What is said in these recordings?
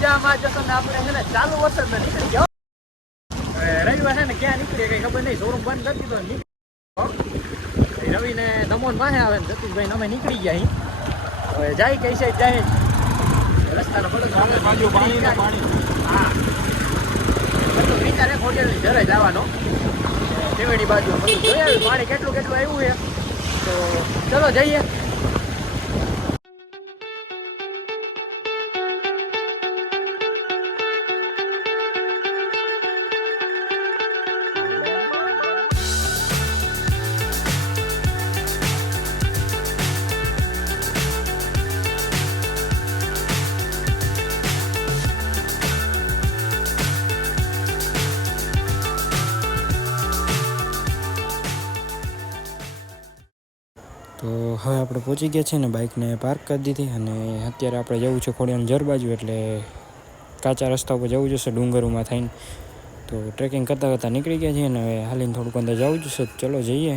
મજામાં જશો ને આપણે છે ને ચાલુ વરસાદમાં નીકળી ગયો. રવિવાર છે ને ક્યાં નીકળીએ કઈ ખબર નહીં. શોરૂમ બંધ કરી દીધો. રવિ ને દમોન પાસે આવે ને સતીશભાઈ અમે નીકળી ગયા અહીં. હવે જાય કઈ સાઈડ જાય રસ્તાનો બાજુ પાણી હા વિચારે હોટેલની ઘરે જવાનો ત્રિવેણી બાજુ જોઈ આવ્યું પાણી કેટલું આવ્યું છે. તો ચલો જઈએ. તો હવે આપણે પહોંચી ગયા છીએ ને બાઇકને પાર્ક કરી દીધી અને અત્યારે આપણે જવું છે ખોડિયાર જર બાજુ એટલે કાચા રસ્તા ઉપર જવું જશે ડુંગરોમાં થઈને. તો ટ્રેકિંગ કરતાં કરતાં નીકળી ગયા છીએ ને હવે હાલીને થોડુંક અંદર જવું જશે. ચલો જઈએ.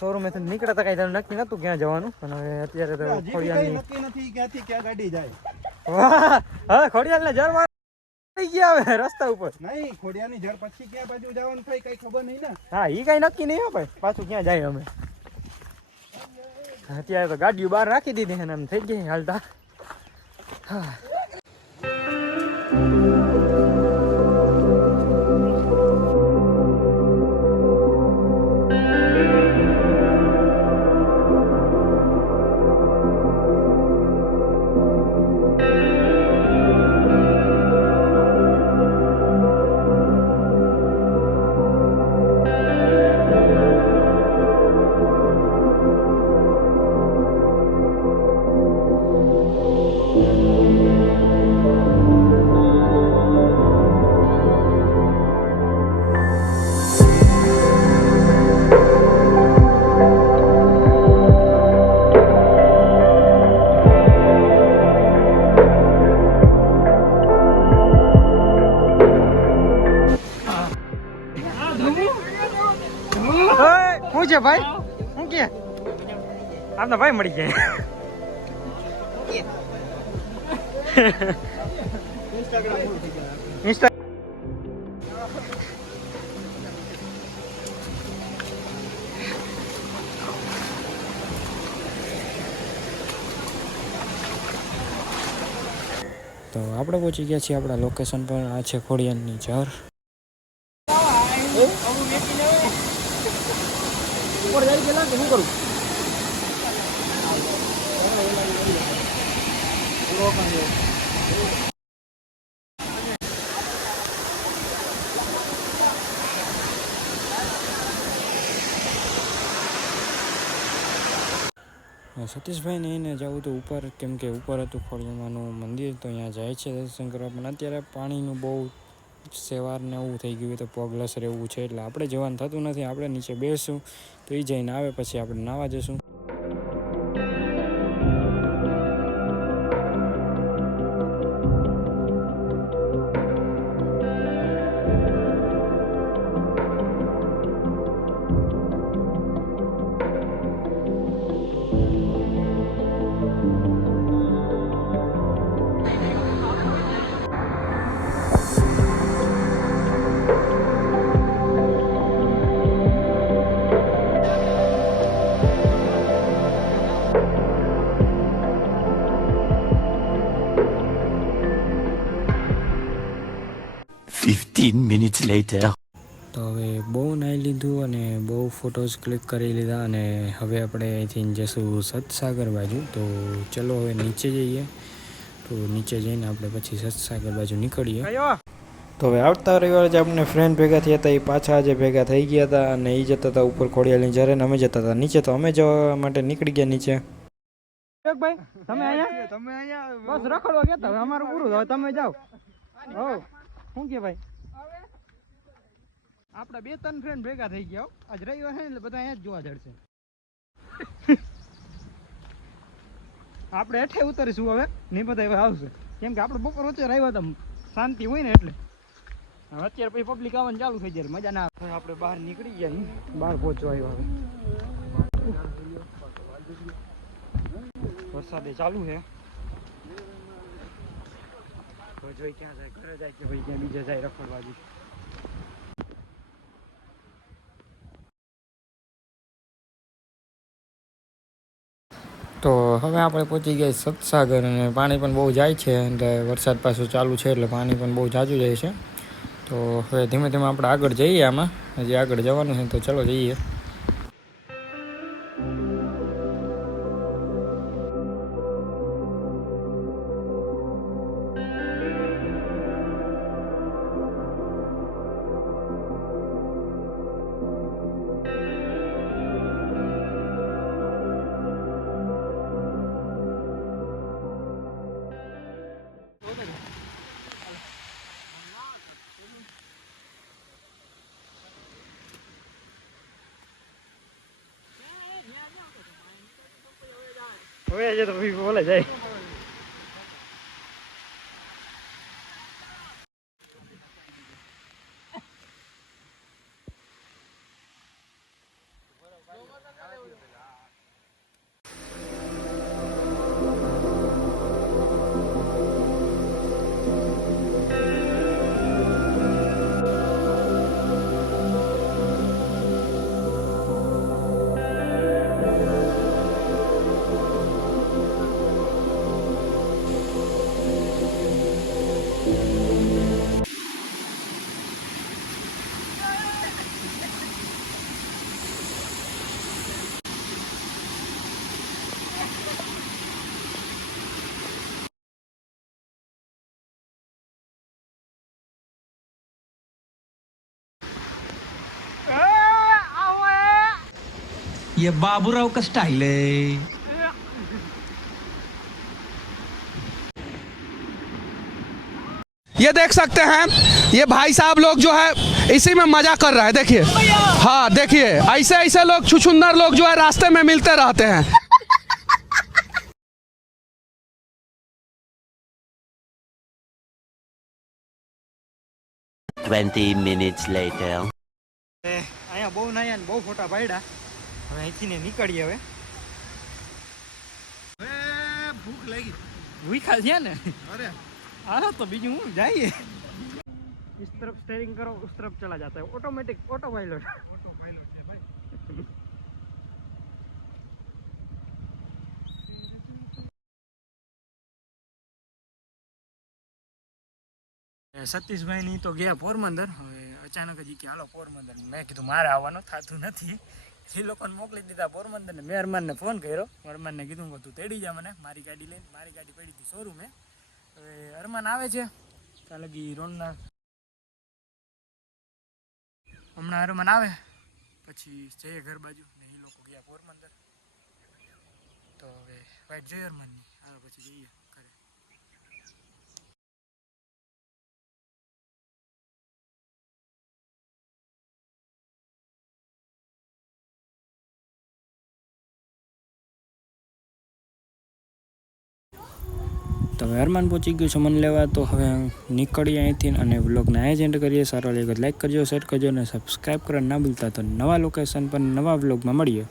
શોરૂમેથી નીકળતા કઈ તારું નક્કી નતું ક્યાં જવાનું અને હવે અત્યારે તો ખોડિયારની નક્કી નથી ક્યાંથી ક્યાં ગાડી જાય. વાહ હવે ખોડિયારને જર થઈ ગયા હવે રસ્તા ઉપર. નહીં ખોડિયાની જળ પછી ક્યાં બાજુ જવાનું થાય કઈ ખબર નહીં ને. હા ઈ કઈ નક્કી નહીં હો ભાઈ પાછું ક્યાં જાય અમે. અત્યારે તો ગાડીઓ બહાર રાખી દીધી અને એમ થઈ ગઈ હાલતા. હા શું છે ભાઈ શું કે આપના ભાઈ મળી ગયા. ઇન્સ્ટા તો આપણે પહોંચી ગયા છીએ આપણા લોકેશન પર. આ છે ખોડિયારની જર. શું કરું સતીશભાઈને એને જવું તો ઉપર, કેમ કે ઉપર હતું ખોડિયારમાંનું મંદિર તો અહીંયા જાય છે દર્શન કરવા. પણ અત્યારે પાણીનું બહુ સેવારને એવું થઈ ગયું તો પગ લસરે એવું છે એટલે આપણે જવાનું થતું નથી. આપણે નીચે બેસશું તો એ જઈને આવે પછી આપણે નાહવા જશું. minutes later. તો હવે બહુ નાહી લીધું અને બહુ ફોટોઝ ક્લિક કરી લીધા અને હવે આપણે અહીંથી જઈશું સતસાગર બાજુ. તો ચલો હવે નીચે જઈએ. તો નીચે જઈને આપણે પછી સતસાગર બાજુ નીકળીએ. તો હવે આવતા રવિવારે જ આપણે ફ્રેન્ડ ભેગા થયા હતા એ પાછા આજે ભેગા થઈ ગયા હતા અને એ જતા હતા ઉપર ખોડિયારની જરે ને અમે જતા હતા નીચે. તો અમે જવા માટે નીકળી ગયા નીચે. ભાઈ તમે અહીંયા બસ રખડવા ગયા હતા. અમારું પૂરું હવે તમે જાઓ. હો શું કે ભાઈ આપડા 2-3 ફ્રેન્ડ ભેગા થઈ ગયા. આજ રવિવાર છે એટલે બધા અહીંયા જ જોવા જડશે. આપણે હેઠે ઉતરીશું હવે નહીં બધા હવે આવશે કેમ કે આપણે બપોર વચ્ચે રહ્યા હતા શાંતિ હોય ને એટલે અત્યારે પછી પબ્લિક આવવાનું ચાલુ થઈ જાય મજા ના આવે. આપણે બહાર નીકળી ગયા બહાર પહોંચવા આવ્યા હવે વરસાદે ચાલુ છે. જોઈ ક્યાં જાય ઘરે જાય કે ભાઈ ક્યાં બીજે જાય રખડવા. તો હવે આપણે પહોંચી ગયા સતસાગર અને પાણી પણ બહુ જાય છે એટલે વરસાદ પાછું ચાલુ છે એટલે પાણી પણ બહુ જાજુ જાય છે. તો હવે ધીમે ધીમે આપણે આગળ જઈએ. આમાં હજી આગળ જવાનું છે તો ચલો જઈએ. હવે આજે તો ભાઈ બોલે જાય. ये बाबूराव का स्टाइल है. ये देख सकते हैं ये भाई साहब लोग जो है इसी में मजा कर रहा है. देखिए, हाँ देखिए, ऐसे ऐसे लोग छुछुंदर लोग जो है रास्ते में मिलते रहते हैं. 20 minutes later. અહીંયા બહુ નાયા ને બહુ ફોટા પાડ્યા. હવે અહીંથી ને નીકળીએ. હવે ભૂખ લાગી ભૂખા છે ને. અરે હાલો તો બીજું હું જઈએ. इस तरफ स्टीयरिंग करो उस तरफ चला जाता है ऑटोमेटिक ऑटो पायलट. છે ભાઈ. સતીશભાઈ ની તો ગયા પોરબંદર. હવે અચાનક જ કે હાલો પોરબંદર. મેં કીધું મારે આવવાનું થતું નથી. એ લોકોને મોકલી દીધા પોરબંદર ને. મેં અરમાનને ફોન કર્યો. અરમાનને કીધું કે તું તેડી જા મને મારી ગાડી લઈને. મારી ગાડી પડી હતી શોરૂમે. હવે અરમાન આવે છે ત્યાં લગી રોનના. હમણાં અરમાન આવે પછી જઈએ ઘર બાજુ ને એ લોકો ગયા પોરબંદર. તો હવે વાઈટ જોઈએ અરમાનની. હાલો પછી જઈએ ઘરે. તો હવે અરમાન પહોંચી ગયું છે મને લેવા. તો હવે નીકળીએ અહીંથી અને વ્લોગને અહીં જ એન્ડ કરીએ. સારો લાગે લાઈક કરજો, શેર કરજો અને સબસ્ક્રાઈબ કરવા ના ભૂલતા. તો નવા લોકેશન પર નવા વ્લોગમાં મળીએ.